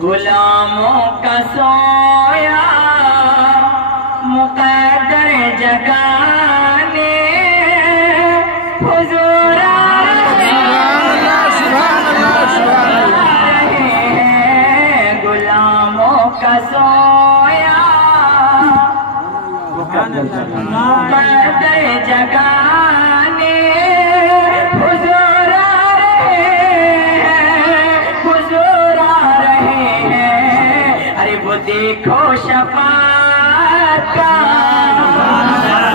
غلاموں کا سویا مقدر جگانے حضور غلاموں کا سویا مقدر جگانے حضور دیکھو شفاعت کا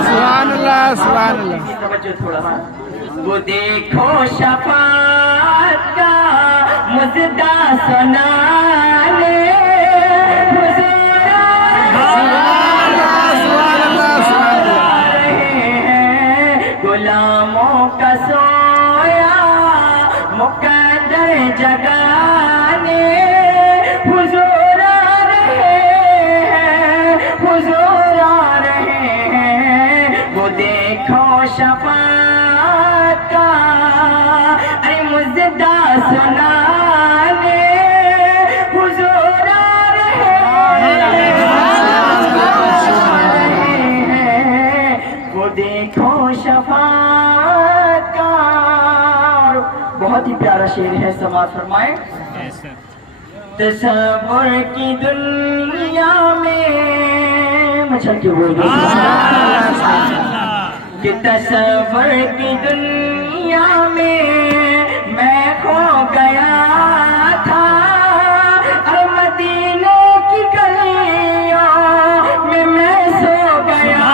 سبحان اللہ سبحان اللہ توجہ تھوڑا وہ دیکھو شفاعت کا مزدہ سنانے غلاموں کا سویا مقدر جگانے حضور شفاعت کا ارے مزدہ سنانے حضور آ رہے ہیں وہ دیکھو شفاعت کا بہت ہی پیارا شعر ہے سماعت فرمائیں تصور کی دنیا میں مچھل کے بول کہ تصور کی دنیا میں کھو گیا تھا اور مدینے کی گلیوں میں سو گیا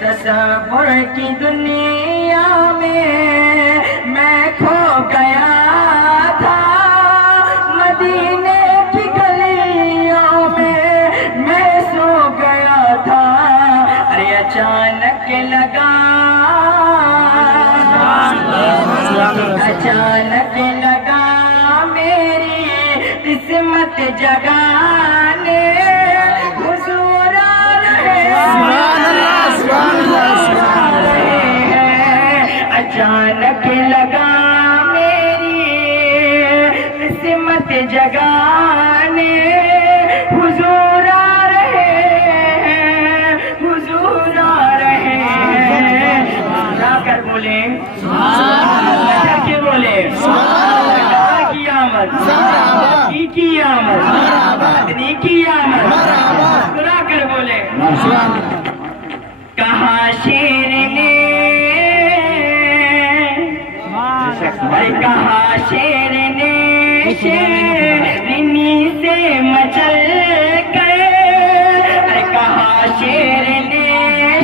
تصور کی دنیا میں کھو گیا تھا مدینے کی گلیوں میں سو گیا تھا اچانک لگا میری قسمت جگانے حضور آ رہے ہیں اچانک لگا میری قسمت جگانے حضور آ رہے ہیں حضور آ رہے ہیں جا کر بولے بولے کی آمد کی آمد اتنی کی آمد سنا کر بولے کہاں شیر نے کہاں شیر نے شیرنی سے مچل گئے کہاں شیر نے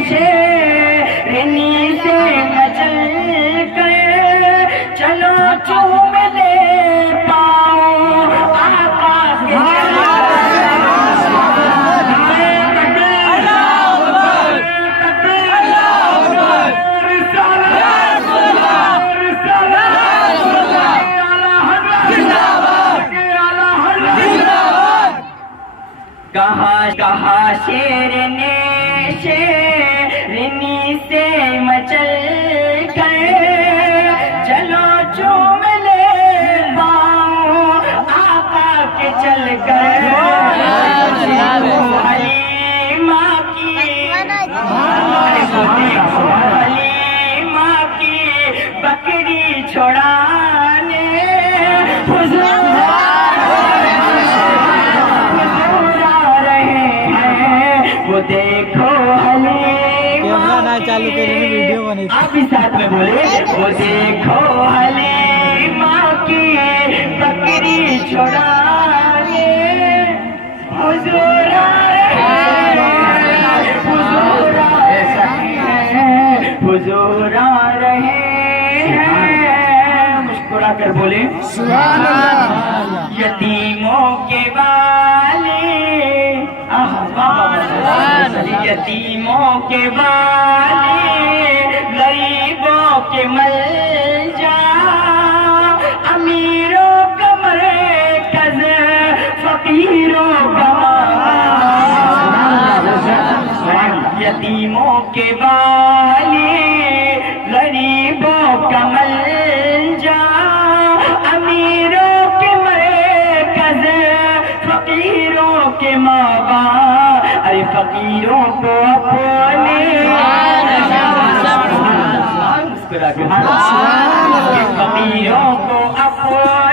شیرنی سے مچل گئے چلو چوم لے پاؤں آقا کے کہاں شیر نے شیرنی سے مچل گئے چلو چوم لے پاؤں آقا کے چل گئے حلیمہ کی بکری چھڑانے حضور وہ دیکھو حلیمہ آپ بھی ساتھ میں بولے وہ دیکھو حلیمہ کی بکری چھڑانے حضور آ رہے ہیں حضور آ رہے ہیں مسکرا کر بولے سبحان اللہ یتیموں کے والے یتیموں کے والے غریبوں کے ملجا امیروں کا مرکز فقیروں کا یتیموں کے والے غریبوں کا ملجا کے مابا ارے فقیروں کو اپنے مسکرا کے فقیروں کو اپنے